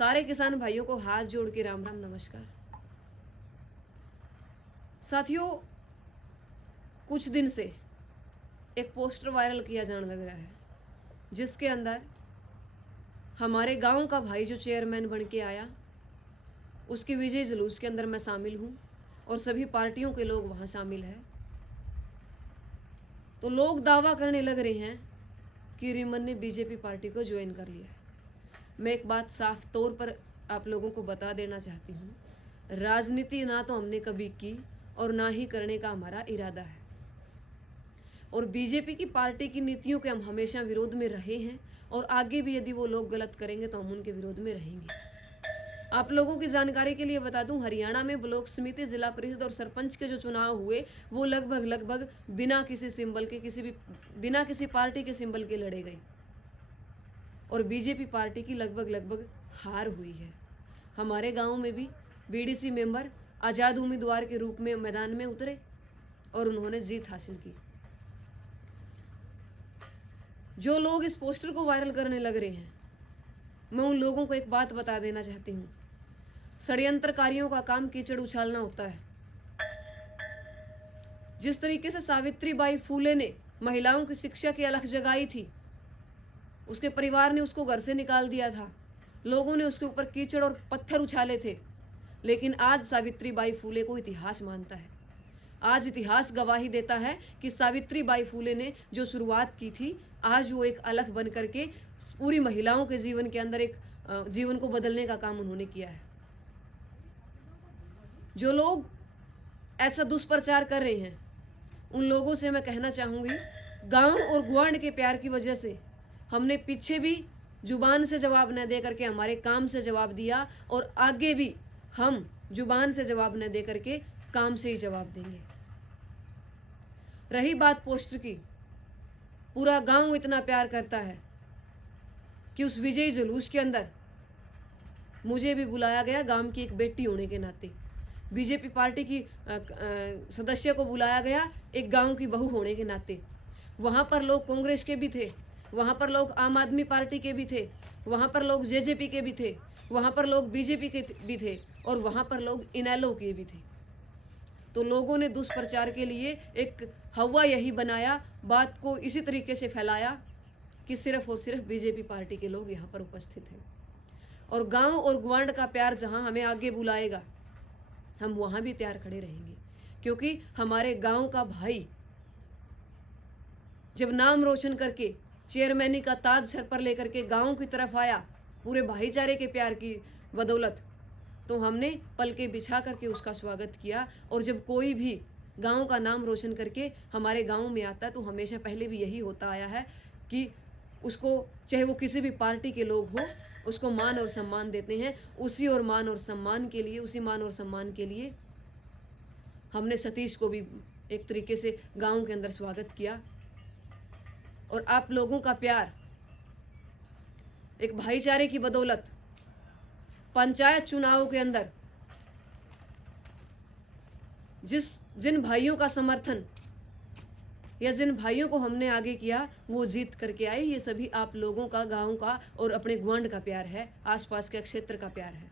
सारे किसान भाइयों को हाथ जोड़ के राम राम नमस्कार। साथियों, कुछ दिन से एक पोस्टर वायरल किया जाने लग रहा है जिसके अंदर हमारे गांव का भाई जो चेयरमैन बन के आया उसके विजय जुलूस के अंदर मैं शामिल हूं और सभी पार्टियों के लोग वहां शामिल हैं। तो लोग दावा करने लग रहे हैं कि रिमन ने बीजेपी पार्टी को ज्वाइन कर लिया है। मैं एक बात साफ तौर पर आप लोगों को बता देना चाहती हूँ, राजनीति ना तो हमने कभी की और ना ही करने का हमारा इरादा है। और बीजेपी की पार्टी की नीतियों के हम हमेशा विरोध में रहे हैं और आगे भी यदि वो लोग गलत करेंगे तो हम उनके विरोध में रहेंगे। आप लोगों की जानकारी के लिए बता दूं, हरियाणा में ब्लॉक समिति, जिला परिषद और सरपंच के जो चुनाव हुए वो लगभग बिना किसी सिंबल के, बिना किसी पार्टी के सिंबल के लड़े गए और बीजेपी पार्टी की लगभग हार हुई है। हमारे गांव में भी बीडीसी मेंबर आज़ाद उम्मीदवार के रूप में मैदान में उतरे और उन्होंने जीत हासिल की। जो लोग इस पोस्टर को वायरल करने लग रहे हैं, मैं उन लोगों को एक बात बता देना चाहती हूँ, षड्यंत्रकारियों का काम कीचड़ उछालना होता है। जिस तरीके से सावित्रीबाई फूले ने महिलाओं की शिक्षा की अलख जगाई थी, उसके परिवार ने उसको घर से निकाल दिया था, लोगों ने उसके ऊपर कीचड़ और पत्थर उछाले थे, लेकिन आज सावित्रीबाई फूले को इतिहास मानता है। आज इतिहास गवाही देता है कि सावित्रीबाई फूले ने जो शुरुआत की थी, आज वो एक अलख बन करके पूरी महिलाओं के जीवन के अंदर एक जीवन को बदलने का काम उन्होंने किया है। जो लोग ऐसा दुष्प्रचार कर रहे हैं उन लोगों से मैं कहना चाहूँगी, गांव और गुआंढ के प्यार की वजह से हमने पीछे भी जुबान से जवाब न दे करके हमारे काम से जवाब दिया और आगे भी हम जुबान से जवाब न दे करके काम से ही जवाब देंगे। रही बात पोस्टर की, पूरा गांव इतना प्यार करता है कि उस विजयी जुलूस के अंदर मुझे भी बुलाया गया, गांव की एक बेटी होने के नाते। बीजेपी पार्टी की सदस्य को बुलाया गया एक गांव की बहू होने के नाते। वहां पर लोग कांग्रेस के भी थे, वहां पर लोग आम आदमी पार्टी के भी थे, वहां पर लोग जेजेपी के भी थे, वहां पर लोग बीजेपी के भी थे और वहां पर लोग इनेलो के भी थे। तो लोगों ने दुष्प्रचार के लिए एक हवा यही बनाया, बात को इसी तरीके से फैलाया कि सिर्फ और सिर्फ बीजेपी पार्टी के लोग यहाँ पर उपस्थित हैं। और गांव और गुआंढ का प्यार जहां हमें आगे बुलाएगा हम वहां भी तैयार खड़े रहेंगे, क्योंकि हमारे गांव का भाई जब नाम रोशन करके चेयरमैनी का ताज सर पर लेकर के गांव की तरफ आया पूरे भाईचारे के प्यार की बदौलत, तो हमने पलके बिछा करके उसका स्वागत किया। और जब कोई भी गांव का नाम रोशन करके हमारे गांव में आता है तो हमेशा पहले भी यही होता आया है कि उसको, चाहे वो किसी भी पार्टी के लोग हो, उसको मान और सम्मान देते हैं। उसी मान और सम्मान के लिए हमने सतीश को भी एक तरीके से गांव के अंदर स्वागत किया। और आप लोगों का प्यार, एक भाईचारे की बदौलत पंचायत चुनाव के अंदर जिन भाइयों का समर्थन या जिन भाइयों को हमने आगे किया वो जीत करके आए। ये सभी आप लोगों का, गांव का और अपने गुआंढ का प्यार है, आसपास के क्षेत्र का प्यार है।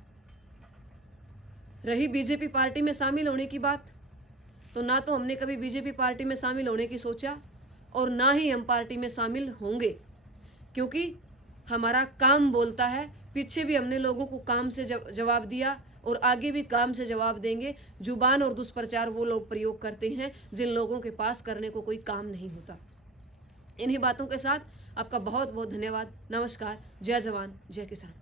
रही बीजेपी पार्टी में शामिल होने की बात, तो ना तो हमने कभी बीजेपी पार्टी में शामिल होने की सोचा और ना ही हम पार्टी में शामिल होंगे, क्योंकि हमारा काम बोलता है। पीछे भी हमने लोगों को काम से जवाब दिया और आगे भी काम से जवाब देंगे। जुबान और दुष्प्रचार वो लोग प्रयोग करते हैं जिन लोगों के पास करने को कोई काम नहीं होता। इन्हीं बातों के साथ आपका बहुत बहुत धन्यवाद। नमस्कार। जय जवान जय किसान।